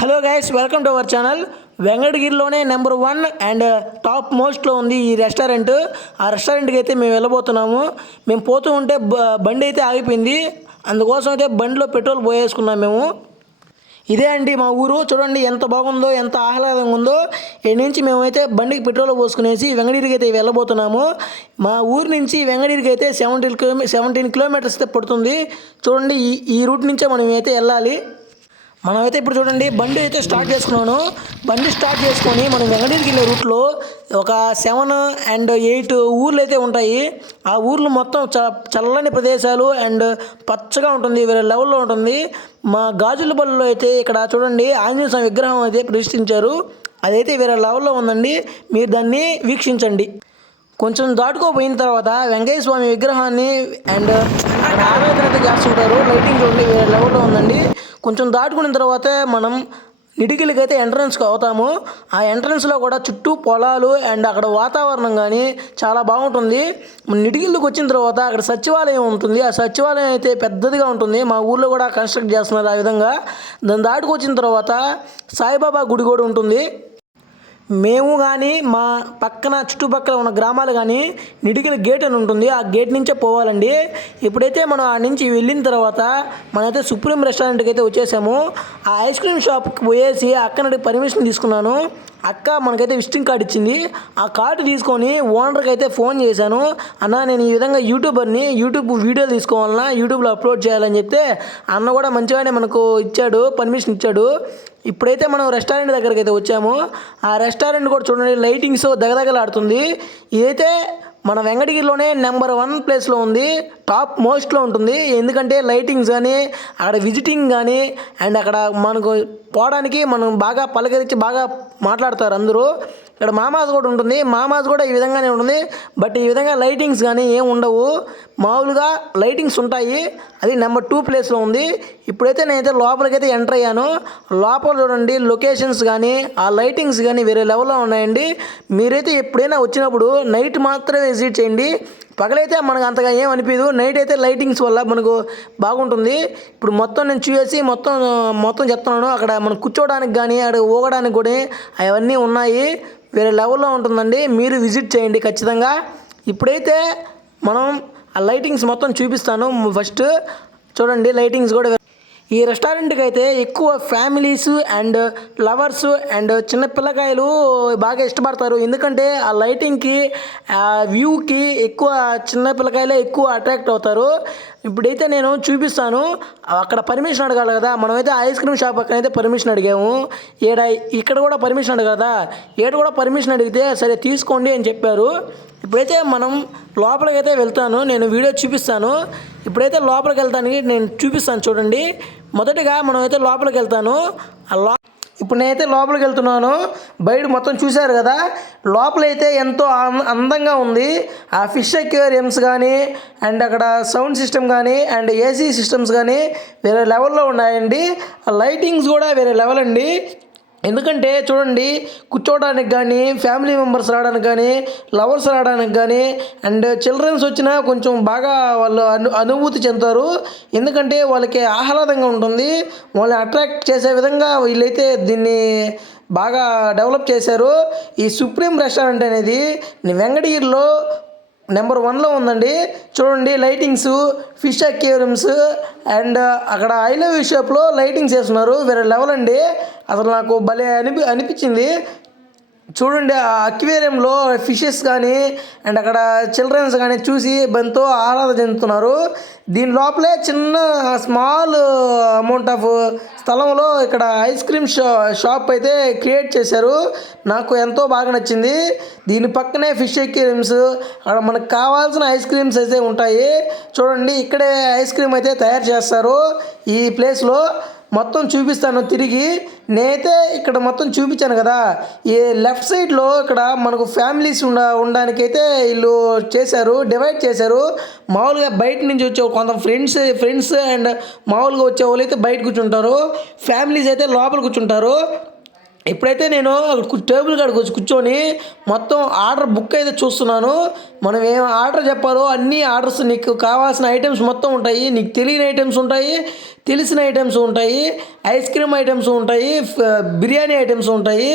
Hello guys, welcome to our channel. వెంకటగిరిలోనే number 1 and top మోస్ట్లో ఉంది ఈ రెస్టారెంట్. ఆ రెస్టారెంట్కి అయితే మేము వెళ్ళబోతున్నాము. మేము పోతూ ఉంటే బండి అయితే ఆగిపోయింది. అందుకోసం అయితే బండిలో పెట్రోల్ పోయేసుకున్నాం మేము. ఇదే అండి మా ఊరు. చూడండి ఎంత బాగుందో, ఎంత ఆహ్లాదంగా ఉందో. ఇక్కడి నుంచి మేమైతే బండికి పెట్రోల్ పోసుకునేసి వెంకటగిరికి అయితే వెళ్ళబోతున్నాము. మా ఊరు నుంచి వెంకటగిరికి అయితే 17 కిలోమీటర్స్ అయితే పడుతుంది. చూడండి ఈ రూట్ నుంచే మనం అయితే వెళ్ళాలి. మనమైతే ఇప్పుడు చూడండి బండి అయితే స్టార్ట్ చేసుకున్నాను. బండి స్టార్ట్ చేసుకొని మనం వెంకటగిరికి వెళ్ళే రూట్లో ఒక 7 and 8 ఊర్లు అయితే ఉంటాయి. ఆ ఊర్లు మొత్తం చల్లని ప్రదేశాలు అండ్ పచ్చగా ఉంటుంది, వేరే లెవెల్లో ఉంటుంది. మా గాజులపల్లిలో అయితే ఇక్కడ చూడండి ఆంజనేయ స్వామి విగ్రహం అయితే ప్రతిష్ఠించారు. అదైతే వేరే లెవెల్లో ఉందండి. మీరు దాన్ని వీక్షించండి. కొంచెం దాటుకోపోయిన తర్వాత వెంకయ్య స్వామి విగ్రహాన్ని అండ్ అక్కడ ఆరాధన అయితే చేస్తుంటారు. లైటింగ్ చూడండి వేరే లెవెల్లో ఉందండి. కొంచెం దాటుకున్న తర్వాత మనం నిడిగిలికి అయితే ఎంట్రన్స్కి అవుతాము. ఆ ఎంట్రన్స్లో కూడా చుట్టూ పొలాలు అండ్ అక్కడ వాతావరణం కానీ చాలా బాగుంటుంది. నిడిగిల్లుకి వచ్చిన తర్వాత అక్కడ సచివాలయం ఉంటుంది. ఆ సచివాలయం అయితే పెద్దదిగా ఉంటుంది. మా ఊర్లో కూడా కన్స్ట్రక్ట్ చేస్తున్నారు ఆ విధంగా. దాన్ని దాటుకొచ్చిన తర్వాత సాయిబాబా గుడి కూడా ఉంటుంది. మేము కానీ మా పక్కన చుట్టుపక్కల ఉన్న గ్రామాలు కానీ నిడిగిన గేట్ అని ఉంటుంది. ఆ గేట్ నుంచే పోవాలండి. ఇప్పుడైతే మనం ఆ నుంచి వెళ్ళిన తర్వాత మనమైతే సుప్రీం రెస్టారెంట్కి అయితే వచ్చేసాము. ఆ ఐస్ క్రీమ్ షాప్కి పోయేసి అక్కడి పర్మిషన్ తీసుకున్నాను. అక్క మనకైతే విజిటింగ్ కార్డు ఇచ్చింది. ఆ కార్డు తీసుకొని ఓనర్కి అయితే ఫోన్ చేశాను. అన్న నేను ఈ విధంగా యూట్యూబర్ని, యూట్యూబ్ వీడియోలు తీసుకోవాలన్నా, యూట్యూబ్లో అప్లోడ్ చేయాలని చెప్తే అన్న కూడా మంచిగానే మనకు ఇచ్చాడు, పర్మిషన్ ఇచ్చాడు. ఇప్పుడైతే మనం రెస్టారెంట్ దగ్గరికి అయితే వచ్చాము. ఆ రెస్టారెంట్ కూడా చూడండి లైటింగ్స్ దగదగలాడుతుంది. ఇదైతే మన వెంకటగిరిలోనే నెంబర్ 1 ప్లేస్లో ఉంది, టాప్ మోస్ట్లో ఉంటుంది. ఎందుకంటే లైటింగ్స్ కానీ అక్కడ విజిటింగ్ కానీ అండ్ అక్కడ మనకు పోవడానికి మనం బాగా పలకరించి బాగా మాట్లాడతారు అందరూ. ఇక్కడ మామాజ్ కూడా ఉంటుంది. మామాజ్ కూడా ఈ విధంగానే ఉంటుంది. బట్ ఈ విధంగా లైటింగ్స్ కానీ ఏం ఉండవు. మామూలుగా లైటింగ్స్ ఉంటాయి. అది నెంబర్ 2 ప్లేస్లో ఉంది. ఇప్పుడైతే నేనైతే లోపలికైతే ఎంటర్ అయ్యాను. లోపల చూడండి లొకేషన్స్ కానీ ఆ లైటింగ్స్ కానీ వేరే లెవెల్లో ఉన్నాయండి. మీరైతే ఎప్పుడైనా వచ్చినప్పుడు నైట్ మాత్రమే విజిట్ చేయండి. పగలైతే మనకు అంతగా ఏం అనిపించదు. నైట్ అయితే లైటింగ్స్ వల్ల మనకు బాగుంటుంది. ఇప్పుడు మొత్తం నేను చూసి మొత్తం చెప్తున్నాను. అక్కడ మనం కూర్చోవడానికి కానీ అక్కడ ఊగడానికి కూడా అవన్నీ ఉన్నాయి. వేరే లెవెల్లో ఉంటుందండి. మీరు విజిట్ చేయండి ఖచ్చితంగా. ఇప్పుడైతే మనం ఆ లైటింగ్స్ మొత్తం చూపిస్తాను. ఫస్ట్ చూడండి లైటింగ్స్ కూడా. ఈ రెస్టారెంట్కి అయితే ఎక్కువ ఫ్యామిలీస్ అండ్ లవర్స్ అండ్ చిన్న పిల్లకాయలు బాగా ఇష్టపడతారు. ఎందుకంటే ఆ లైటింగ్కి ఆ వ్యూకి ఎక్కువ చిన్న పిల్లకాయలే ఎక్కువ అట్రాక్ట్ అవుతారు. ఇప్పుడైతే నేను చూపిస్తాను. అక్కడ పర్మిషన్ అడగాలి కదా. మనమైతే ఐస్ క్రీమ్ షాప్ పక్కన అయితే పర్మిషన్ అడిగాము. ఇక్కడ కూడా పర్మిషన్ అడగాలి కదా. కూడా పర్మిషన్ అడిగితే సరే తీసుకోండి అని చెప్పారు. ఇప్పుడైతే మనం లోపలికైతే వెళ్తాను. నేను వీడియో చూపిస్తాను. ఇప్పుడైతే లోపలికి వెళ్తానికి నేను చూపిస్తాను చూడండి. మొదటిగా మనమైతే లోపలికి వెళ్తాను. ఇప్పుడు నేనైతే లోపలికి వెళ్తున్నాను. బయట మొత్తం చూశారు కదా. లోపలైతే ఎంతో అందంగా ఉంది. ఆ ఫిష్ అక్వేరియంస్ కానీ అండ్ అక్కడ సౌండ్ సిస్టమ్ కానీ అండ్ ఏసీ సిస్టమ్స్ కానీ వేరే లెవెల్లో ఉన్నాయండి. ఆ లైటింగ్స్ కూడా వేరే లెవెల్ అండి. ఎందుకంటే చూడండి కూర్చోవడానికి కానీ ఫ్యామిలీ మెంబర్స్ రావడానికి కానీ లవర్స్ రావడానికి కానీ అండ్ చిల్డ్రన్స్ వచ్చినా కొంచెం బాగా వాళ్ళు అనుభూతి చెందుతారు. ఎందుకంటే వాళ్ళకి ఆహ్లాదంగా ఉంటుంది. వాళ్ళని అట్రాక్ట్ చేసే విధంగా వీళ్ళైతే దీన్ని బాగా డెవలప్ చేశారు. ఈ సుప్రీం రెస్టారెంట్ అనేది వెంకటగిరిలో నెంబర్ 1లో ఉందండి. చూడండి లైటింగ్స్, ఫిష్ అక్వేరియంస్ అండ్ అక్కడ ఐ లవ్ యూ షాప్లో లైటింగ్స్ వేస్తున్నారు. వేరే లెవెల్ అండి. అసలు నాకు భలే అనిపించింది. చూడండి ఆ అక్వేరియంలో ఫిషెస్ కానీ అండ్ అక్కడ చిల్డ్రన్స్ కానీ చూసి ఎంతో ఆహ్లాద చెందుతున్నారు. దీని లోపలే చిన్న స్మాల్ అమౌంట్ ఆఫ్ స్థలంలో ఇక్కడ ఐస్ క్రీమ్ షాప్ అయితే క్రియేట్ చేశారు. నాకు ఎంతో బాగా నచ్చింది. దీని పక్కనే ఫిష్ అక్వేరియంస్, అక్కడ మనకు కావాల్సిన ఐస్ క్రీమ్స్ అయితే ఉంటాయి. చూడండి ఇక్కడే ఐస్ క్రీమ్ అయితే తయారు చేస్తారు ఈ ప్లేస్లో. మొత్తం చూపిస్తాను తిరిగి. నేనైతే ఇక్కడ మొత్తం చూపించాను కదా. ఈ లెఫ్ట్ సైడ్లో ఇక్కడ మనకు ఫ్యామిలీస్ ఉండడానికైతే వీళ్ళు చేశారు, డివైడ్ చేశారు. మామూలుగా బయట నుంచి వచ్చే కొంత ఫ్రెండ్స్ అండ్ మామూలుగా వచ్చే వాళ్ళు అయితే బయట కూర్చుంటారు. ఫ్యామిలీస్ అయితే లోపల కూర్చుంటారు. ఎప్పుడైతే నేను టేబుల్ కాడికి వచ్చి కూర్చొని మొత్తం ఆర్డర్ బుక్ అయితే చూస్తున్నాను. మనం ఏం ఆర్డర్ చెప్పాలో అన్ని ఆర్డర్స్, నీకు కావాల్సిన ఐటమ్స్ మొత్తం ఉంటాయి, నీకు తెలియని ఐటమ్స్ ఉంటాయి, తెలిసిన ఐటమ్స్ ఉంటాయి, ఐస్ క్రీమ్ ఐటమ్స్ ఉంటాయి, బిర్యానీ ఐటమ్స్ ఉంటాయి.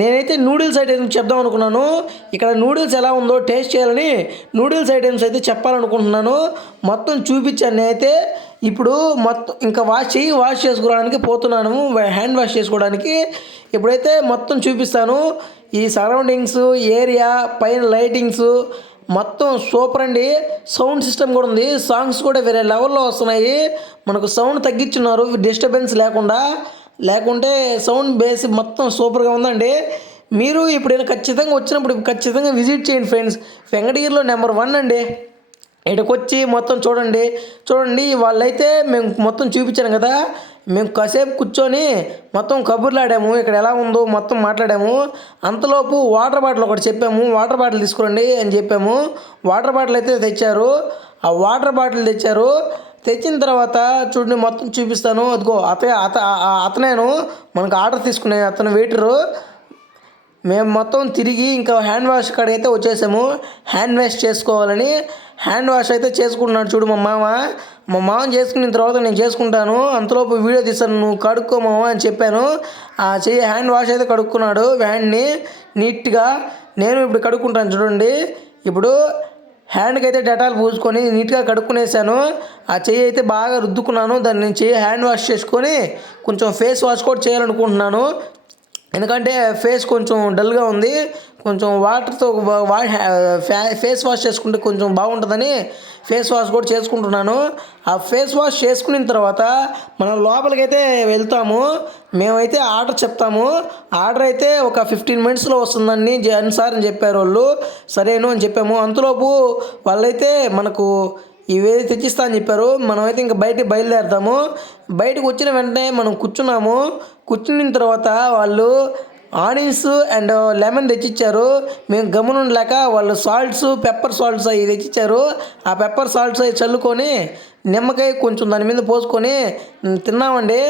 నేనైతే నూడిల్స్ ఐటమ్స్ చెప్దాం అనుకున్నాను. ఇక్కడ నూడిల్స్ ఎలా ఉందో టేస్ట్ చేయాలని నూడిల్స్ ఐటమ్స్ అయితే చెప్పాలనుకుంటున్నాను. మొత్తం చూపించాను నేనైతే. ఇప్పుడు మొత్తం ఇంకా వాష్ చేసుకోవడానికి పోతున్నాను, హ్యాండ్ వాష్ చేసుకోవడానికి. ఇప్పుడైతే మొత్తం చూపిస్తాను. ఈ సరౌండింగ్స్, ఏరియా, పైన లైటింగ్స్ మొత్తం సూపర్ అండి. సౌండ్ సిస్టమ్ కూడా ఉంది, సాంగ్స్ కూడా వేరే లెవెల్లో వస్తున్నాయి. మనకు సౌండ్ తగ్గించున్నారు డిస్టర్బెన్స్ లేకుంటే సౌండ్ బేస్ మొత్తం సూపర్గా ఉందండి. మీరు ఎప్పుడైనా ఖచ్చితంగా వచ్చినప్పుడు ఖచ్చితంగా విజిట్ చేయండి ఫ్రెండ్స్. వెంకటగిరిలో నెంబర్ 1 అండి. ఇక్కడికి వచ్చి మొత్తం చూడండి. వాళ్ళైతే మేము మొత్తం చూపించాను కదా, మేము కాసేపు కూర్చొని మొత్తం కబుర్లు ఆడాము, ఇక్కడ ఎలా ఉందో మొత్తం మాట్లాడాము. అంతలోపు వాటర్ బాటిల్ ఒకటి చెప్పాము, వాటర్ బాటిల్ తీసుకురండి అని చెప్పాము. వాటర్ బాటిల్ అయితే తెచ్చారు. ఆ వాటర్ బాటిల్ తెచ్చిన తర్వాత చూడండి మొత్తం చూపిస్తాను. అదిగో అతనేను మనకు ఆర్డర్ తీసుకునే అతను వెయిటరు. మేము మొత్తం తిరిగి ఇంకా హ్యాండ్ వాష్ కాడికి అయితే వచ్చేసాము. హ్యాండ్ వాష్ చేసుకోవాలని హ్యాండ్ వాష్ అయితే చేసుకుంటున్నాడు చూడు మా మామ చేసుకున్న తర్వాత నేను చేసుకుంటాను, అంతలోపు వీడియో తీస్తాను, నువ్వు కడుక్కో మామ అని చెప్పాను. ఆ హ్యాండ్ వాష్ అయితే కడుక్కున్నాడు హ్యాండ్ని నీట్గా. నేను ఇప్పుడు కడుక్కుంటాను చూడండి. ఇప్పుడు హ్యాండ్కి అయితే డెటాల్ పూసుకొని నీట్గా కడుక్కునేసాను. ఆ చెయ్యి అయితే బాగా రుద్దుకున్నాను. దాన్ని నేను హ్యాండ్ వాష్ చేసుకొని కొంచెం ఫేస్ వాష్ కూడా చేయాలనుకుంటున్నాను. ఎందుకంటే ఫేస్ కొంచెం డల్గా ఉంది, కొంచెం వాటర్తో ఫేస్ వాష్ చేసుకుంటే కొంచెం బాగుంటుందని ఫేస్ వాష్ కూడా చేసుకుంటున్నాను. ఆ ఫేస్ వాష్ చేసుకున్న తర్వాత మనం లోపలికైతే వెళ్తాము. మేమైతే ఆర్డర్ చెప్తాము. ఆర్డర్ అయితే ఒక 15 మినిట్స్లో వస్తుందని సార్ అని చెప్పారు వాళ్ళు. సరేను అని చెప్పాము. అంతలోపు వాళ్ళైతే మనకు ఇవేది తెచ్చిస్తా అని చెప్పారు. మనమైతే ఇంకా బయలుదేరుతాము. బయటకు వచ్చిన వెంటనే మనం కూర్చున్న తర్వాత వాళ్ళు ఆనియన్స్ అండ్ లెమన్ తెచ్చిచ్చారు. మేము గమనుండలేక వాళ్ళు పెప్పర్ సాల్ట్స్ అవి తెచ్చిచ్చారు. ఆ పెప్పర్ సాల్ట్స్ అవి చల్లుకొని నిమ్మకాయ కొంచెం దాని మీద పోసుకొని తిన్నామండి.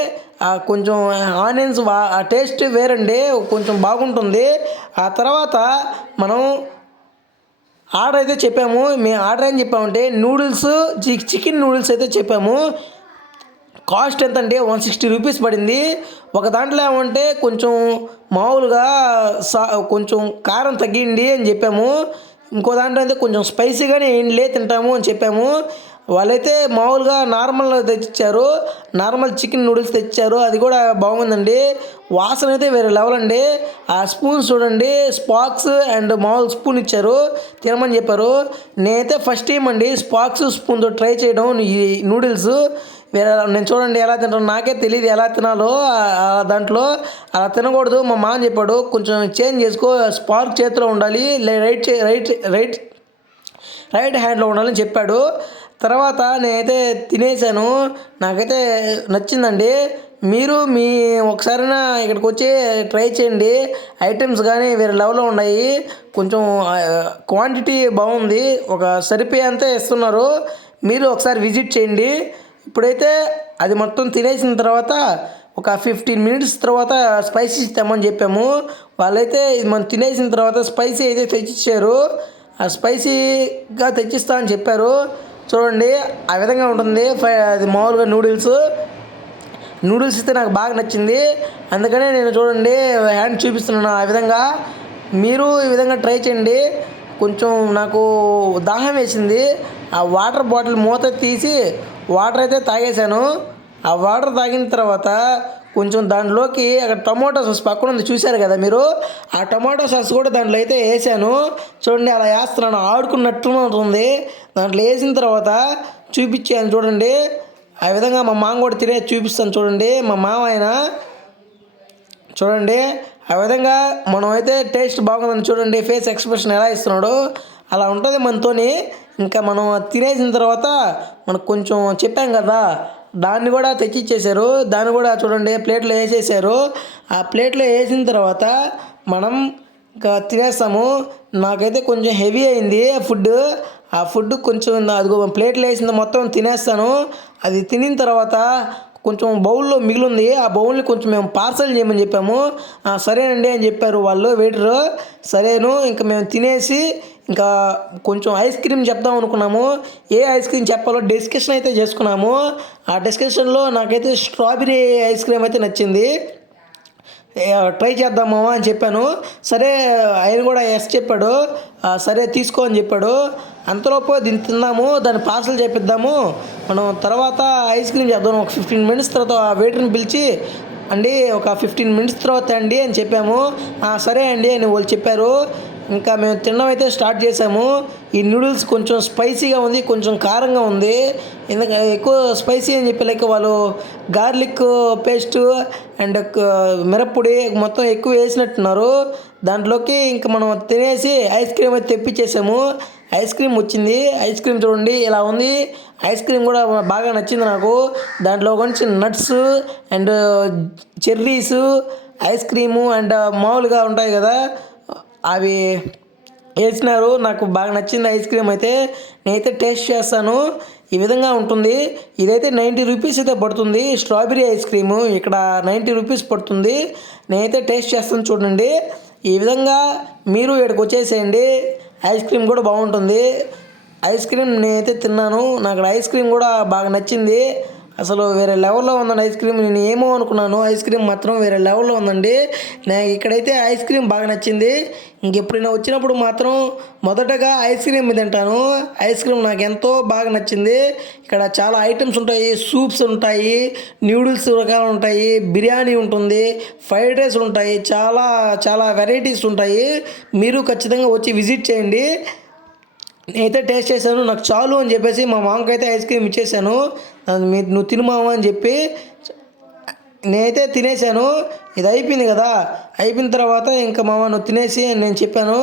కొంచెం ఆనియన్స్ ఆ టేస్ట్ వేరండి, కొంచెం బాగుంటుంది. ఆ తర్వాత మనం ఆర్డర్ అయితే చెప్పాము. మేము ఆర్డర్ ఏం చెప్పామంటే నూడిల్స్, చికెన్ నూడిల్స్ అయితే చెప్పాము. కాస్ట్ ఎంత అంటే 160 రూపీస్ పడింది. ఒక దాంట్లో ఏమంటే కొంచెం మామూలుగా కొంచెం కారం తగ్గిండి అని చెప్పాము. ఇంకో దాంట్లో అయితే కొంచెం స్పైసీగానే ఏంలే తింటాము అని చెప్పాము. వాళ్ళైతే మామూలుగా నార్మల్ తెచ్చిచ్చారు, నార్మల్ చికెన్ నూడిల్స్ తెచ్చారు. అది కూడా బాగుందండి, వాసన అయితే వేరే లెవెల్ అండి. ఆ స్పూన్స్ చూడండి, స్పాక్స్ అండ్ మామూలు స్పూన్ ఇచ్చారు, తినమని చెప్పారు. నేనైతే ఫస్ట్ టైం అండి స్పాక్స్ స్పూన్తో ట్రై చేయడం ఈ నూడిల్స్. నేను చూడండి ఎలా తింటాను, నాకే తెలియదు ఎలా తినాలో. దాంట్లో అలా తినకూడదు, మా మామ చెప్పాడు కొంచెం చేంజ్ చేసుకో, స్పార్క్ చేతిలో ఉండాలి, రైట్ హ్యాండ్లో ఉండాలని చెప్పాడు. తర్వాత నేనైతే తినేసాను, నాకైతే నచ్చిందండి. మీరు ఒకసారైనా ఇక్కడికి వచ్చి ట్రై చేయండి. ఐటమ్స్ కానీ వేరే లెవెల్లో ఉన్నాయి, కొంచెం క్వాంటిటీ బాగుంది, ఒక సరిపోయేంతే ఇస్తున్నారు. మీరు ఒకసారి విజిట్ చేయండి. ఇప్పుడైతే అది మొత్తం తినేసిన తర్వాత ఒక 15 మినిట్స్ తర్వాత స్పైసీ తెమ్మని చెప్పాము. వాళ్ళైతే ఇది మనం తినేసిన తర్వాత స్పైసీ అయితే తెచ్చిచ్చారు. ఆ స్పైసీగా తెచ్చిస్తా అని చెప్పారు. చూడండి ఆ విధంగా ఉంటుంది. అది మామూలుగా నూడిల్స్ అయితే నాకు బాగా నచ్చింది, అందుకనే నేను చూడండి హ్యాండ్ చూపిస్తున్నాను. ఆ విధంగా మీరు ఈ విధంగా ట్రై చేయండి. కొంచెం నాకు దాహం వేసింది, ఆ వాటర్ బాటిల్ మూత తీసి వాటర్ అయితే తాగేశాను. ఆ వాటర్ తాగిన తర్వాత కొంచెం దాంట్లోకి అక్కడ టమాటో సాస్ పక్కన ఉంది చూశారు కదా మీరు, ఆ టమాటో సాస్ కూడా దాంట్లో అయితే వేసాను. చూడండి అలా వేస్తున్నాను, ఆడుకున్నట్టు ఉంటుంది. దాంట్లో వేసిన తర్వాత చూపించాను చూడండి. ఆ విధంగా మా మామ కూడా తినే చూపిస్తాను చూడండి. మా మామ ఆయన చూడండి ఆ విధంగా మనమైతే టేస్ట్ బాగుందని చూడండి, ఫేస్ ఎక్స్ప్రెషన్ ఎలా ఇస్తున్నాడో అలా ఉంటుంది మనతోని. ఇంకా మనం తినేసిన తర్వాత మనకు కొంచెం చెప్పాం కదా, దాన్ని కూడా తెచ్చిచ్చేసారు. దాన్ని కూడా చూడండి ప్లేట్లో వేసేసారు. ఆ ప్లేట్లో వేసిన తర్వాత మనం ఇంకా తినేస్తాము. నాకైతే కొంచెం హెవీ అయింది ఫుడ్. ఆ ఫుడ్ కొంచెం అదిగో ప్లేట్లో వేసింది మొత్తం తినేస్తాను. అది తినిన తర్వాత కొంచెం బౌల్లో మిగిలింది. ఆ బౌల్ని కొంచెం మేము పార్సల్ చేయమని చెప్పాము. సరేనండి అని చెప్పారు వాళ్ళు వెయిటరు. సరేను ఇంకా మేము తినేసి ఇంకా కొంచెం ఐస్ క్రీమ్ చెప్దాం అనుకున్నాము. ఏ ఐస్ క్రీమ్ చెప్పాలో డిస్కషన్ అయితే చేసుకున్నాము. ఆ డిస్కషన్లో నాకైతే స్ట్రాబెరీ ఐస్ క్రీమ్ అయితే నచ్చింది. ట్రై చేద్దాము అని చెప్పాను. సరే ఆయన కూడా ఎస్ చెప్పాడు. సరే తీసుకో అని చెప్పాడు. అంతలోపు దీన్ని తిన్నాము, దాన్ని పార్సల్ చేపిద్దాము, మనం తర్వాత ఐస్ క్రీమ్ చేద్దాం. ఒక 15 మినిట్స్ తర్వాత ఆ వెయిటర్ని పిలిచి అండి ఒక 15 మినిట్స్ తర్వాత అండి అని చెప్పాము. సరే అండి అని వాళ్ళు చెప్పారు. ఇంకా మేము తినడం అయితే స్టార్ట్ చేసాము. ఈ నూడిల్స్ కొంచెం స్పైసీగా ఉంది, కొంచెం కారంగా ఉంది. ఎందుకంటే ఎక్కువ స్పైసీ అని చెప్పి లైక్ వాళ్ళు గార్లిక్ పేస్ట్ అండ్ మిరప్పొడి మొత్తం ఎక్కువ వేసినట్టున్నారు. దాంట్లోకి ఇంకా మనం తినేసి ఐస్ క్రీమ్ అయితే తెప్పించేసాము. ఐస్ క్రీమ్ వచ్చింది. ఐస్ క్రీమ్ చూడండి ఇలా ఉంది. ఐస్ క్రీమ్ కూడా బాగా నచ్చింది నాకు. దాంట్లో కొంచెం nuts and cherries ice cream and మామూలుగా ఉంటాయి కదా అవి వేసినారు. నాకు బాగా నచ్చింది ఐస్ క్రీమ్ అయితే. నేనైతే టేస్ట్ చేస్తాను. ఈ విధంగా ఉంటుంది. ఇదైతే 90 రూపీస్ అయితే పడుతుంది. స్ట్రాబెరీ ఐస్ క్రీము ఇక్కడ 90 రూపీస్ పడుతుంది. నేనైతే టేస్ట్ చేస్తాను చూడండి. ఈ విధంగా మీరు ఇక్కడికి వచ్చేసేయండి. ఐస్ క్రీమ్ కూడా బాగుంటుంది. ఐస్ క్రీమ్ నేనైతే తిన్నాను. నాకు ఐస్ క్రీమ్ కూడా బాగా నచ్చింది. అసలు వేరే లెవెల్లో ఉందండి ఐస్ క్రీమ్. నేను ఏమో అనుకున్నాను, ఐస్ క్రీమ్ మాత్రం వేరే లెవెల్లో ఉందండి. నాకు ఇక్కడైతే ఐస్ క్రీమ్ బాగా నచ్చింది. ఇంకెప్పుడైనా వచ్చినప్పుడు మాత్రం మొదటగా ఐస్ క్రీమ్ తింటాను. ఐస్ క్రీమ్ నాకు ఎంతో బాగా నచ్చింది. ఇక్కడ చాలా ఐటమ్స్ ఉంటాయి, సూప్స్ ఉంటాయి, న్యూడిల్స్ రకాలు ఉంటాయి, బిర్యానీ ఉంటుంది, ఫ్రైడ్ రైస్ ఉంటాయి, చాలా చాలా వెరైటీస్ ఉంటాయి. మీరు ఖచ్చితంగా వచ్చి విజిట్ చేయండి. నేనైతే టేస్ట్ చేశాను, నాకు చాలు అని చెప్పేసి మా మామకి అయితే ఐస్ క్రీమ్ ఇచ్చేసాను. మీరు నువ్వు తిను మామ అని చెప్పి నేనైతే తినేసాను. ఇది అయిపోయింది కదా, అయిపోయిన తర్వాత ఇంకా మామ నువ్వు తినేసి అని నేను చెప్పాను.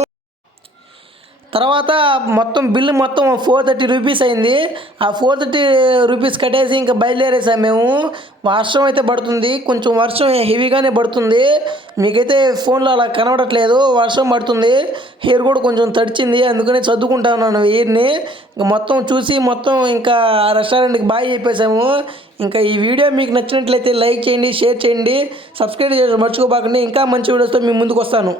తర్వాత మొత్తం బిల్లు మొత్తం 430 రూపీస్ అయింది. ఆ 430 రూపీస్ కట్టేసి ఇంకా బయలుదేరేసాము మేము. వర్షం అయితే పడుతుంది, కొంచెం వర్షం హెవీగానే పడుతుంది. మీకైతే ఫోన్లో అలా కనబడట్లేదు, వర్షం పడుతుంది. హెయిర్ కూడా కొంచెం తడిచింది, అందుకనే చదువుకుంటా ఉన్నాను హెయిర్ని. మొత్తం చూసి మొత్తం ఇంకా ఆ రెస్టారెంట్కి బాయ్ చెప్పేసాము. ఇంకా ఈ వీడియో మీకు నచ్చినట్లయితే లైక్ చేయండి, షేర్ చేయండి, సబ్స్క్రైబ్ చేయడం మర్చిపోకండి. ఇంకా మంచి వీడియోస్తో మీ ముందుకు వస్తాను.